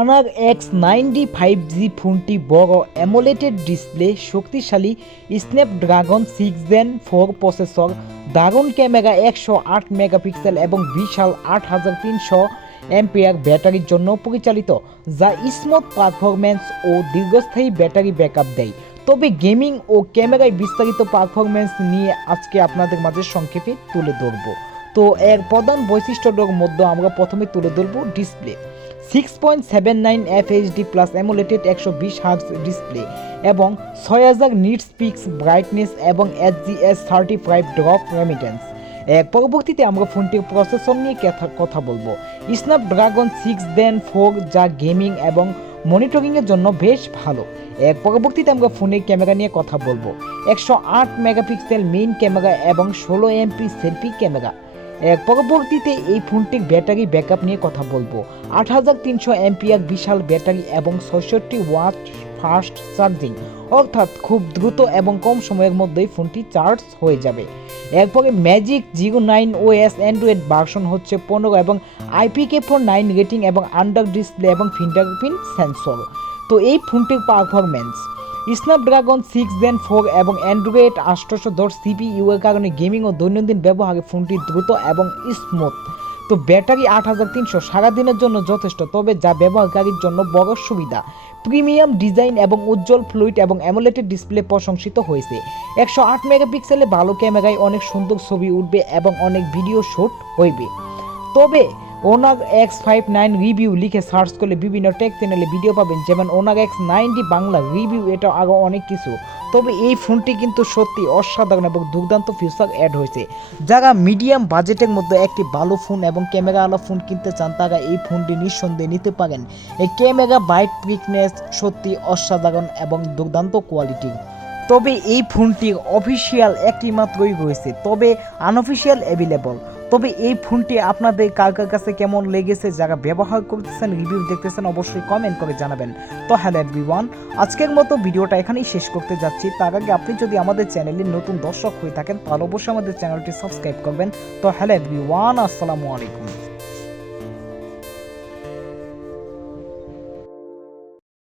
Honor X9D 5G ফোনটি বড় AMOLED display, শক্তিশালী স্ন্যাপড্রাগন 6 Gen 4 প্রসেসর, দারুণ ক্যামেরা 108 মেগাপিক্সেল এবং বিশাল 8300 অ্যাম্পিয়ার ব্যাটারির জন্য পরিচালিত, যা স্মুথ পারফরম্যান্স ও দীর্ঘস্থায়ী ব্যাটারি ব্যাকআপ দেয়। তবে গেমিং ও ক্যামেরায় বিস্তারিত পারফরম্যান্স নিয়ে আজকে আপনাদের মাঝে সংক্ষেপে তুলে ধরব। তো এর প্রধান বৈশিষ্ট্যটার মধ্যে আমরা প্রথমে তুলে ধরব display. 6.79 FHD plus AMOLED 120 hertz display এবং 6000 নিটস পিক্স ব্রাইটনেস এবং HGS 35 ড্রপ রেমিটেন্স। পরবর্তীতে আমরা ফোনটির প্রসেসর নিয়ে কথা বলবো। স্ন্যাপড্রাগন 6 Gen 4 যা গেমিং এবং মনিটরিংয়ের জন্য বেশ ভালো। পরবর্তীতে আমরা ফোনের ক্যামেরা নিয়ে কথা বলবো। 108 মেগাপিক্সেল মেইন ক্যামেরা এবং 16 MP সেলফি ক্যামেরা। পরবর্তীতে এই ফোনটির ব্যাটারি ব্যাকআপ নিয়ে কথা বলবো। 8300 অ্যাম্পিয়ার বিশাল ব্যাটারি এবং 66 ওয়াট ফাস্ট চার্জিং, অর্থাৎ খুব দ্রুত এবং কম সময়ের মধ্যেই ফোনটি চার্জ হয়ে যাবে। এরপরে ম্যাজিক 09 OS অ্যান্ড্রয়েড ভার্সন হচ্ছে 15 এবং IPK9 রেটিং এবং আন্ডার ডিসপ্লে এবং ফিঙ্গারপ্রিন্ট সেন্সর। তো এই ফোনটির পারফরম্যান্স স্ন্যাপড্রাগন 6 Gen 4 এবং অ্যান্ড্রয়েড 810 CPU এর কারণে গেমিং ও দৈনন্দিন ব্যবহারে ফোনটি দ্রুত এবং স্মুথ। তো ব্যাটারি 8300 সারাদিনের জন্য যথেষ্ট, তবে যা ব্যবহারকারীর জন্য বড় সুবিধা। প্রিমিয়াম ডিজাইন এবং উজ্জ্বল ফ্লুইড এবং অ্যামোলেড ডিসপ্লে প্রশংসিত হয়েছে। 108 মেগাপিক্সেলে ভালো ক্যামেরায় অনেক সুন্দর ছবি উঠবে এবং অনেক ভিডিও শ্যুট হইবে। তবে Honor X59 রিভিউ লিখে সার্চ করলে বিভিন্ন টেক চ্যানেলে ভিডিও পাবেন, যেমন Honor X90 বাংলা রিভিউ, এটা আরও অনেক কিছু। তবে এই ফোনটি কিন্তু সত্যি অসাধারণ এবং দুর্দান্ত ফিচার অ্যাড হয়েছে। যারা মিডিয়াম বাজেটের মধ্যে একটি ভালো ফোন এবং ক্যামেরাওয়ালা ফোন কিনতে চান, তারা এই ফোনটি নিঃসন্দেহে নিতে পারেন। এই ক্যামেরা ব্রাইট ব্রাইটনেস সত্যি অসাধারণ এবং দুর্দান্ত কোয়ালিটির। তবে এই ফোনটির অফিসিয়াল একটি মাত্রই রয়েছে, তবে আনঅফিসিয়াল অ্যাভেলেবল। তবে এই ফোনটি আপনাদের কার কাছে কেমন লেগেছে, যারা ব্যবহার করতেছেন, রিভিউ দেখতেছেন, অবশ্যই কমেন্ট করে জানাবেন। তো হ্যালো এভরিওয়ান, আজকের মতো ভিডিওটা এখানেই শেষ করতে যাচ্ছি। তার আগে আপনি যদি আমাদের চ্যানেলের নতুন দর্শক হয়ে থাকেন, তাহলে অবশ্যই আমাদের চ্যানেলটি সাবস্ক্রাইব করবেন। তো হ্যালো এভরিওয়ান, আসসালামু আলাইকুম।